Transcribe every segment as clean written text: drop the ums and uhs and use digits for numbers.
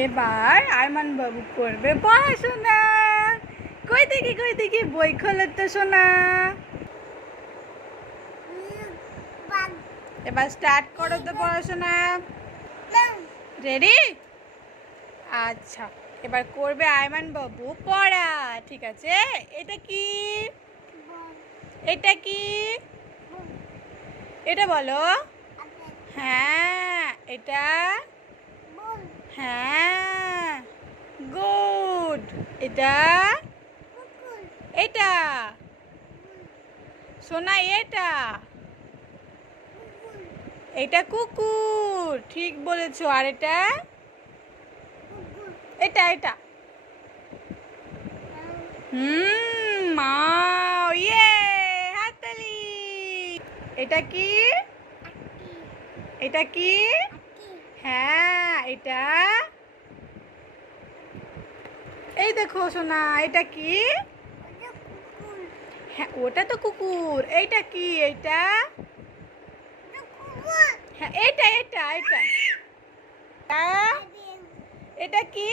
এবার আরমান বাবু করবে পড়াশোনা। কই দেখি বই খোলে তো শোনা। এবার স্টার্ট করো তো পড়াশোনা। রেডি? আচ্ছা, এবার করবে আরমান বাবু পড়া। ঠিক আছে, এটা কি? এটা কি? এটা বলো। হ্যাঁ, এটা। হ্যাঁ, গুড। এটা। এটা সোনা, এটা। এটা কুকুর, ঠিক বলেছো। আর এটা? এটা এটা মা। ইয়ে, হাততালি। এটা কি? এটা কি? হ্যাঁ, এটা। এই দেখো সোনা, এটা কি? হ্যাঁ, ওটা তো কুকুর। এইটা কি? এইটা? হ্যাঁ, এটা এটা এটা এটা কি?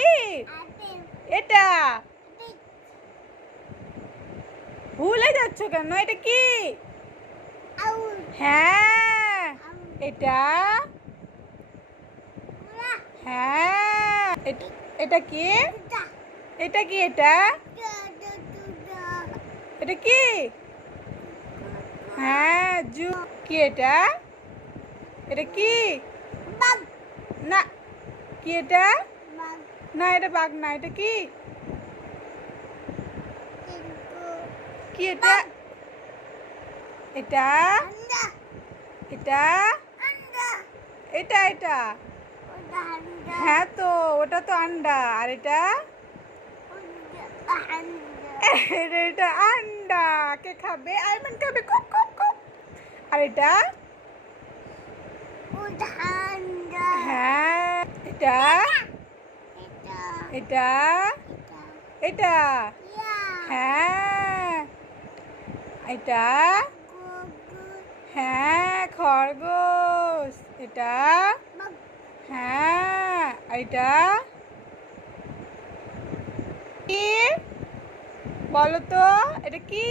এটা ভুলে যাচ্ছ কেন? এটা কি? হ্যাঁ, এটা। হ্যাঁ, এটা কি? এটা কি? এটা? এটা কি? হ্যাঁ, জু। কি এটা? এটা কি? না। কি এটা? না, এটা বাঘ না। এটা কি? কি এটা? এটা? এটা? এটা এটা হ্যাঁ, তো ওটা তো আন্ডা। আর এটা? এটা আন্ডা। কে খাবে? আইমান খাবে। Cook cook cook. আর এটা? হ্যাঁ, এটা। এটা? এটা? হ্যাঁ, এটা। হ্যাঁ, খরগোশ। এটা? হ্যাঁ, এটা কি? বলো তো, এটা কি?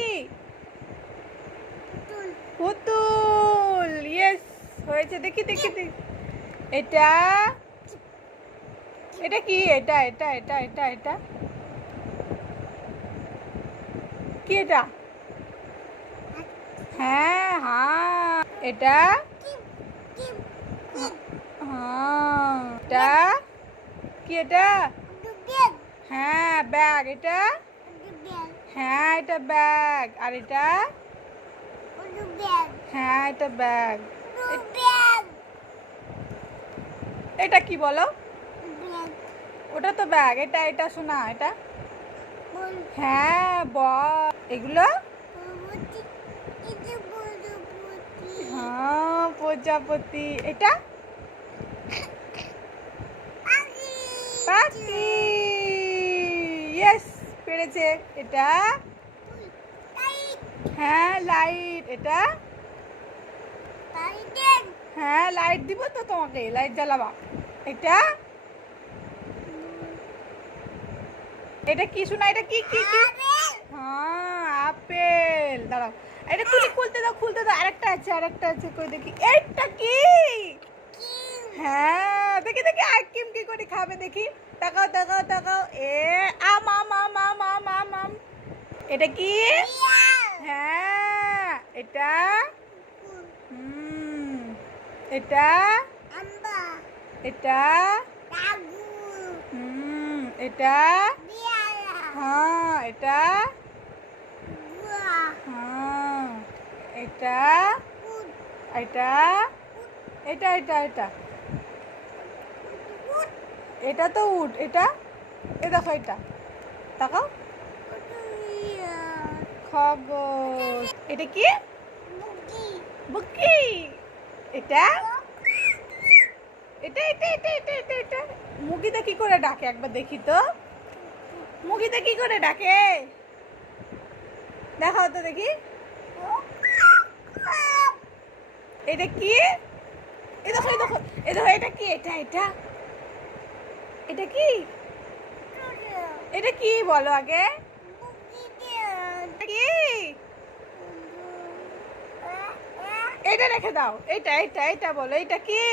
পুতুল। ইয়েস, হয়েছে। দেখি দেখি দেখি। এটা? এটা কি? এটা এটা এটা এটা এটা কি? এটা? হ্যাঁ, হ্যাঁ। এটা? হ্যাঁ, এটা কি? এটা? হ্যাঁ, ব্যাগ। এটা? হ্যাঁ, এটা ব্যাগ। আর এটা? হ্যাঁ, এটা ব্যাগ। এটা কি বলো? ওটা তো ব্যাগ। এটা এটা শোনা, এটা? হ্যাঁ, বল। এগুলো? হ্যাঁ, প্রজাপতি। এটা? পাখি। ইয়েস, পেরেছে। এটা? হ্যাঁ, লাইট। এটা? হ্যাঁ, লাইট দিব তো তোমাকে, লাইট জ্বালাবা। এটা? এটা কি শোনা? এটা কি কি কি? হ্যাঁ, আপেল। দাঁড়াও, এটা খুলতে দাও, খুলতে দাও। আরেকটা আছে, আরেকটা আছে। কই দেখি। এটা কি? হ্যাঁ, দেখি দেখি আইসক্রিম কি করে খাবে দেখি। তাকাও তাকাও তাকাও। আম আম আম আম আম আম আম। এটা কি? হ্যাঁ, এটা? এটা? এটা? এটা? হ্যাঁ, এটা? হ্যাঁ, এটা? এটা? এটা এটা এটা এটা তো উট। এটা? এ দেখো, এটা তাকাও। খরগোশ। এটা কি? বুকি। এটা? এটা এটা এটা এটা এটা এটা মুগিতে কি করে ডাকে একবার দেখি তো। মুগিতে কি করে ডাকে? দেখাও তো দেখি। এটা কি? এই দেখো এই দেখো এই দেখো। এটা কি? এটা এটা এটা কি? এটা কি বলো আগে? এটা কি? এটা রেখে দাও। এটা এটা এটা বলো, এটা কি?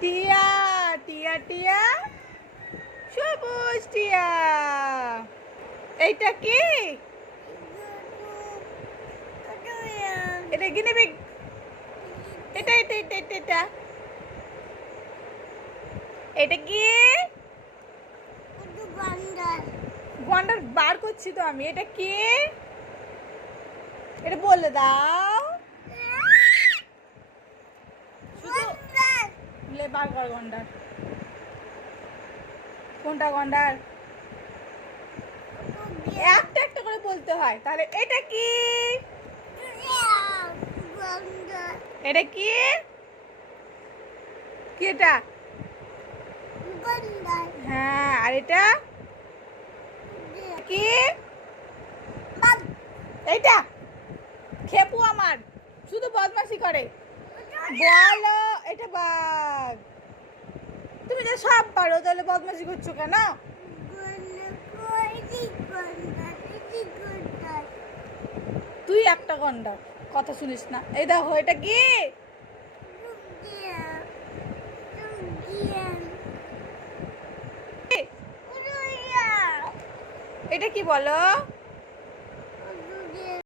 টিয়া টিয়া টিয়া, সবুজ টিয়া। এইটা কি? এটা কি নেবে? এটা এটা এটা এটা এটা এটা কি? গন্ডার বার করছি তো আমি। এটা কি? এটা বলে দাও। লে বার কর গন্ডার। কোনটা গন্ডার? একটা একটা করে বলতে হয়। তাহলে এটা কি? এটা কি? কি এটা? হ্যাঁ, আর এটা কি? এইটা খেপু আমার, শুধু বদমাশি করে। বলো, এটা বাঘ। তুমি যে সব পারো, তাহলে বদমাশি করছো কেন? তুই একটা গন্ডার, কথা শুনিস না। এই দেখো, এটা কি? এটা কি বলো?